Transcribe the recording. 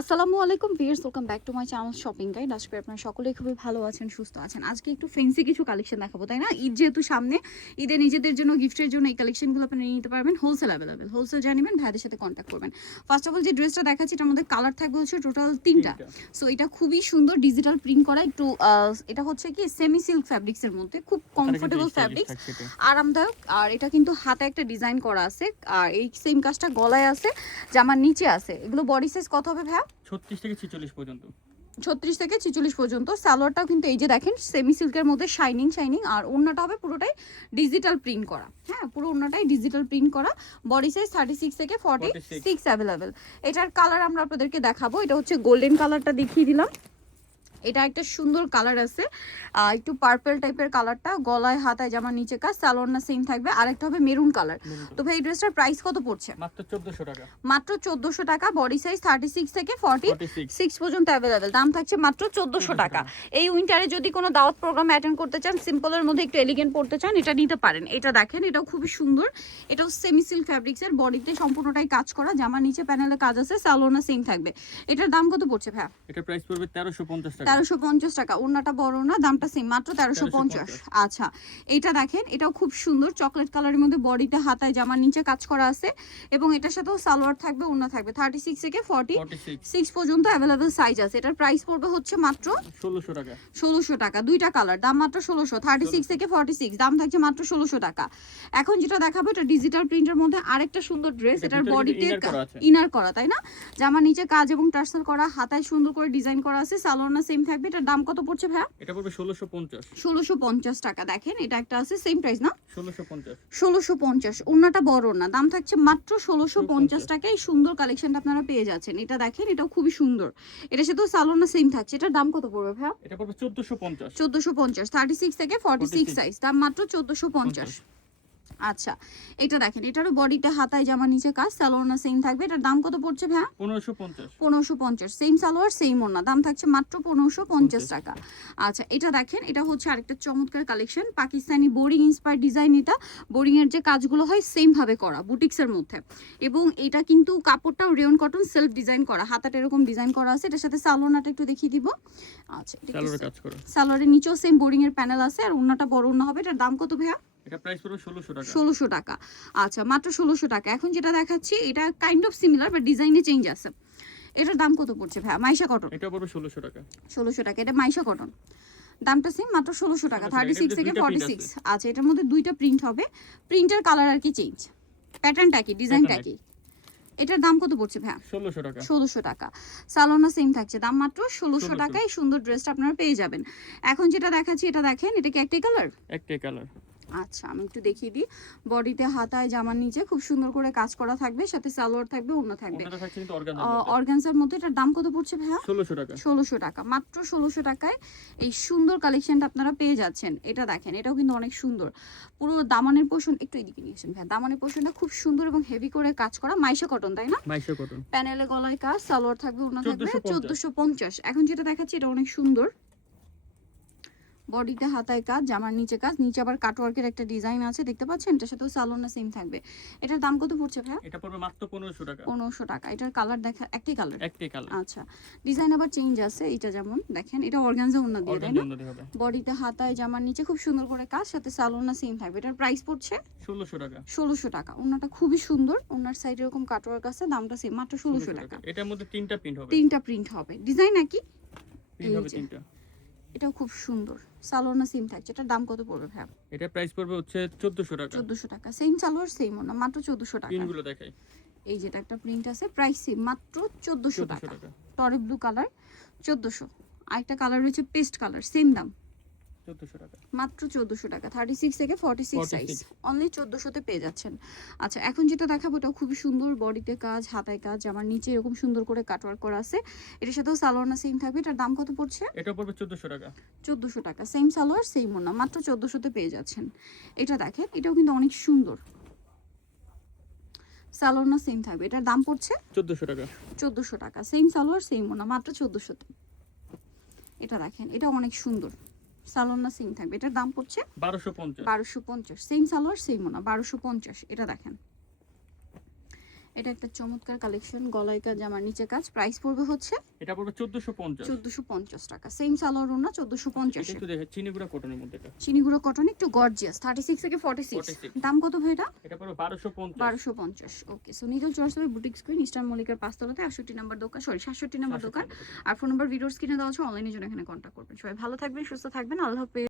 আসসালামু আলাইকুম viewers welcome back to my channel shopping guide. আজকে আপনারা সকলেই খুবই ভালো আছেন সুস্থ আছেন। আজকে একটু ফেন্সি কিছু কালেকশন দেখাবো তাই না? ঈদ যেহেতু সামনে ঈদে নিজেদের জন্য গিফটের জন্য এই কালেকশনগুলো আপনি নিয়ে নিতে পারবেন। হোলসেল অ্যাভেলেবেল হোলসেল জানিবেন ভাইদের সাথে কন্ট্যাক্ট করবেন। ফার্স্ট অফ অল যে ড্রেসটা দেখাচ্ছি এটার মধ্যে কালার থাকবে হচ্ছে টোটাল তিনটা। সো এটা খুবই সুন্দর ডিজিটাল প্রিন্ট করা একটু আহ, এটা হচ্ছে কি সেমি সিল্ক ফ্যাব্রিক্সের মধ্যে খুব কমফোর্টেবল ফ্যাব্রিক্স আরামদায়ক আর এটা কিন্তু হাতে একটা ডিজাইন করা আছে আর এই সেম কাজটা গলায় আছে জামার নিচে আছে। এগুলো বডি সাইজ কত হবে ভাইয়া? ছত্রিশ থেকে ছিচল্লিশ পর্যন্ত। ছত্রিশ থেকে ছিচল্লিশ পর্যন্ত। সালোয়ারটাও কিন্তু এই যে দেখেন সেমি সিল্কের মধ্যে শাইনিং শাইনিং আর ওড়নাটা হবে পুরোটাই ডিজিটাল প্রিন্ট করা। হ্যাঁ পুরো ওড়নাটাই ডিজিটাল প্রিন্ট করা। বডি সাইজ থার্টি সিক্স থেকে ফর্টি 46 সিক্স অ্যাভেলেবেল এটার কালার আমরা আপনাদেরকে দেখাবো। এটা হচ্ছে গোল্ডেন কালারটা দেখিয়ে দিলাম। এটা একটা সুন্দর কালার আছে। একটু পার্পল টাইপের কালারটা গলায় হাতায় জামা নিচে কাজ সালোয়ার না সেম থাকবে। আরেকটা হবে মেরুন কালার তো ভাই এই ড্রেসটার প্রাইস কত পড়ছে? মাত্র চোদ্দশো টাকা। মাত্র চোদ্দোশো টাকা বডি সাইজ থার্টি সিক্স থেকে ফর্টি ফর্টি সিক্স সিক্স পর্যন্ত অ্যাভেলেবেল দাম থাকছে মাত্র চোদ্দোশো টাকা। এই উইন্টারে যদি কোনো দাওয়াত প্রোগ্রাম অ্যাটেন্ড করতে চান সিম্পলের মধ্যে একটু এলিগেন্ট পড়তে চান এটা নিতে পারেন। এটা দেখেন এটাও খুবই সুন্দর। এটাও সেমি সিল্ক ফ্যাব্রিক্সের বডিতে সম্পূর্ণটাই কাজ করা। জামা নিচে প্যানেলে কাজ আছে সালোনা সেম থাকবে। এটার দাম কত পড়ছে ভাইয়া? এটা প্রাইস পড়বে তেরোশো পঞ্চাশ টাকা। তেরোশো পঞ্চাশ টাকা। ওড়নাটা বড় না দামটা সেম মাত্র তেরোশো পঞ্চাশ। আচ্ছা এটা দেখেন এটাও খুব সুন্দর চকলেট কালারের মধ্যে বডিতে হাতায় জামার নিচে কাজ করা আছে। এবং এটার সাথেও সালোয়ার থাকবে ওড়না থাকবে থার্টি সিক্স থেকে ফর্টি সিক্স পর্যন্ত অ্যাভেলেবেল সাইজ আছে। এটার প্রাইস পড়বে হচ্ছে মাত্র ষোলোশো টাকা। ষোলোশো টাকা দুইটা কালার দাম মাত্র ষোলোশো থার্টি সিক্স থেকে ফর্টি সিক্স দাম থাকছে মাত্র ষোলোশো টাকা। এখন যেটা দেখাবো এটা ডিজিটাল প্রিন্টের মধ্যে আরেকটা সুন্দর ড্রেস এটার বডিতে। ইনার করা তাই না? জামার নিচে কাজ এবং টার্সেল করা হাতায় সুন্দর করে ডিজাইন করা আছে সালোয়ার সেম থাকবে। এটার দাম কত পড়ছে ভাইয়া? এটা পড়বে ষোলোশো পঞ্চাশ। ষোলোশো পঞ্চাশ টাকা। দেখেন এটা একটা আছে সেম প্রাইস না? ষোলোশো পঞ্চাশ। ষোলোশো পঞ্চাশ। বড় না দাম থাকছে মাত্র ষোলোশো পঞ্চাশ টাকায়। সুন্দর কালেকশনটা আপনারা পেয়ে যাচ্ছেন। এটা দেখেন এটাও খুবই সুন্দর। এটার সাথেও সালোনা সেম থাকছে। এটার দাম কত পড়বে ভাইয়া? এটা পড়বে চোদ্দশো পঞ্চাশ। চোদ্দোশো পঞ্চাশ। থার্টি সিক্স থেকে ফর্টি সিক্স 46 সাইজ দাম মাত্র চোদ্দোশো পঞ্চাশ। আচ্ছা এটা দেখেন এটারও বডিতে হাতায় জামা নিচে কাজ সালোয়ার সেম থাকবে। এটার দাম কত পড়ছে ভাইয়া? পনেরোশো পঞ্চাশ। পনেরোশো পঞ্চাশ সেম সালোয়ার সেম ওড়না দাম থাকছে মাত্র পনেরোশো পঞ্চাশ টাকা। আচ্ছা এটা দেখেন এটা হচ্ছে আরেকটা চমৎকার কালেকশন পাকিস্তানি বোরিং ইন্সপায়ার ডিজাইন এটা। বোরিং এর যে কাজগুলো হয় সেম ভাবে করা বুটিক্সের মধ্যে। এবং এটা কিন্তু কাপড়টাও রেয়ন কটন সেলফ ডিজাইন করা হাতাটা এরকম ডিজাইন করা আছে। এটার সাথে সালোনাটা একটু দেখিয়ে দিব। আচ্ছা সালোয়ারের নিচেও সেম বোরিং এর প্যানেল আছে আর ওড়নাটা বড় ওড়না হবে। এটার দাম কত ভাইয়া? এটা প্রাইস পড়বে ষোলোশো টাকা। আচ্ছা মাত্র ষোলোশো টাকা। এখন যেটা দেখাচ্ছি এটা কাইন্ড অফ সিমিলার বাট ডিজাইনে চেঞ্জ আছে। এটার দাম কত পড়ছে ভাইয়া? মাইশা কটন এটা পড়বে ষোলোশো টাকা। ষোলোশো টাকা। এটা মাইশা কটন দামটা সেম মাত্র ষোলোশো টাকা। 1600 থার্টি টাকা। সিক্স এটার থেকে দুইটা ফর্টি print সিক্স আচ্ছা এটার মধ্যে দুইটা প্রিন্ট হবে। প্রিন্টের কালার আর কি চেঞ্জ প্যাটার্নটা কি? ডিজাইনটা কি? এটার দাম কত পড়ছে ভাইয়া? ষোলোশো টাকা। ষোলোশো টাকা। সালোনা সেম থাকছে। দাম মাত্র ষোলোশো টাকায় সুন্দর ড্রেসটা আপনারা পেয়ে যাবেন। এখন যেটা দেখাচ্ছি এটা দেখেন এটা কি একটাই কালার একটাই কালার আচ্ছা আমি একটু দেখিয়ে দিই। বডিতে হাতায় জামার নিচে খুব সুন্দর করে কাজ করা থাকবে সাথে সালোয়ার থাকবে অন্য থাকবে। অর্গানজার মধ্যে। এটার দাম কত পড়ছে ভাইয়া? ষোলোশো টাকা। ষোলোশো টাকা। মাত্র ষোলোশো টাকায় এই সুন্দর কালেকশনটা আপনারা পেয়ে যাচ্ছেন। এটা দেখেন এটাও কিন্তু অনেক সুন্দর। পুরো দামানের পোষণ একটু এদিকে নিয়ে আসেন ভাই দামানের পোষণটা খুব সুন্দর এবং হেভি করে কাজ করা। মাইশা কটন তাই না? মাইশো কটন প্যানেলে গলায় কাজ সালোয়ার থাকবে ওনা থাকবে 1450 চোদ্দশো পঞ্চাশ। এখন যেটা দেখাচ্ছি এটা অনেক সুন্দর। বডিতে হাতায় কাজ জামার নিচে কাজ নিচে আবার কাটওয়ার্কের একটা ডিজাইন আছে দেখতে পাচ্ছেন? এটার সাথেও সালোনা সেম থাকবে। এটার দাম কত পড়ছে ভাইয়া? এটা পড়বে মাত্র পনেরোশো টাকা। পনেরোশো টাকা। এটার কালার দেখা একটাই কালার একটাই কালার আচ্ছা। ডিজাইন আবার চেঞ্জ আছে এটা যেমন দেখেন এটা অর্গানজা ওনা দিয়ে তাই না? বডিতে হাতায় জামার নিচে খুব সুন্দর করে কাজ সাথে সালোনা সেম থাকবে। এটার প্রাইস পড়ছে? ষোলোশো টাকা। ষোলোশো টাকা। ওনাটা খুবই সুন্দর। ওনার সাইডে এরকম কাটওয়ার্ক আছে দামটা সেম মাত্র ষোলোশো টাকা। এটার মধ্যে তিনটা প্রিন্ট হবে। তিনটা প্রিন্ট হবে। ডিজাইন একই? প্রিন্ট হবে তিনটা। এটাও খুব সুন্দর। সালোনা সেম থাকছে। এটার দাম কত পড়বে ভাই এটা প্রাইস পড়বে হচ্ছে 1400 টাকা। 1400 টাকা। সেম সালোয়ার সেম না মাত্র 1400 টাকা। প্রিন্টগুলো দেখাই। এই যেটা একটা প্রিন্ট আছে প্রাইস সেম মাত্র চোদ্দশো চোদ্দশো টাকা। টাকা টরে ব্লু কালার 1400 আরেকটা কালার রয়েছে পেস্ট কালার সেম দাম। মাত্র চোদ্দশো টাকা থার্টি সিক্স থেকে ফর্টি সিক্স সাইজ অনলি চোদ্দশোতে পেয়ে যাচ্ছেন। আচ্ছা এখন যেটা দেখাবো ওটাও খুবই সুন্দর বডিতে কাজ হাতায় কাজ আমার নিচে এরকম সুন্দর করে কাটওয়ার্ক করা আছে। এটার সাথেও সালোয়ার সেম থাকবে। এটার দাম কত পড়ছে? এটা পড়বে চোদ্দশো টাকা। চোদ্দোশো টাকা সেম সালোয়ার সেম ওনা মাত্র চোদ্দোশোতে পেয়ে যাচ্ছেন। এটা দেখেন এটাও কিন্তু অনেক সুন্দর। সালোয়ার না সেম থাকবে। এটার দাম পড়ছে? চোদ্দশো টাকা। চোদ্দোশো টাকা সেম সালোয়ার সেম ওনা মাত্র চোদ্দোশোতে। এটা দেখেন এটা অনেক সুন্দর। সালোয়ার না সেম থাকবে? এটার দাম পড়ছে? বারোশো পঞ্চাশ। বারোশো পঞ্চাশ। সেম সালোয়ার সেম ওনা। বারোশো পঞ্চাশ। এটা দেখেন। এটা একটা চমৎকার কালেকশন গলাইকা জামার নিচে কাজ। প্রাইস পড়বে হচ্ছে এটা পড়বে চোদ্দোশো পঞ্চাশ। চোদ্দোশো পঞ্চাশ টাকা। সেম সালোয়ার ওনা চোদ্দোশো এটা পঞ্চাশে একটু দেখে চিনিগুড়া কটনের মধ্যে এটা। চিনিগুড়ো কটন একটু গর্জিয়াস থার্টি সিক্স থেকে ফর্টি সিক্স 46 দাম কত ভাই এটা? এটা পড়বে বারোশো পঞ্চাশ। বারোশো পঞ্চাশ ওকে সো নিদল চয়েস হবে বুটিক স্ক্রিন ইস্টার মল্লিকার পাঁচতলাতে আটষট্টি নাম্বার দোকান সরি সাতষট্টি নাম্বার দোকান। আর ফোন নাম্বার ভিডিওস কিনে দেওয়া আছে অনলাইনে জন্য এখানে কন্ট্যাক্ট করবেন। সবাই ভালো থাকবেন সুস্থ থাকবেন আল্লাহ হাফেজ।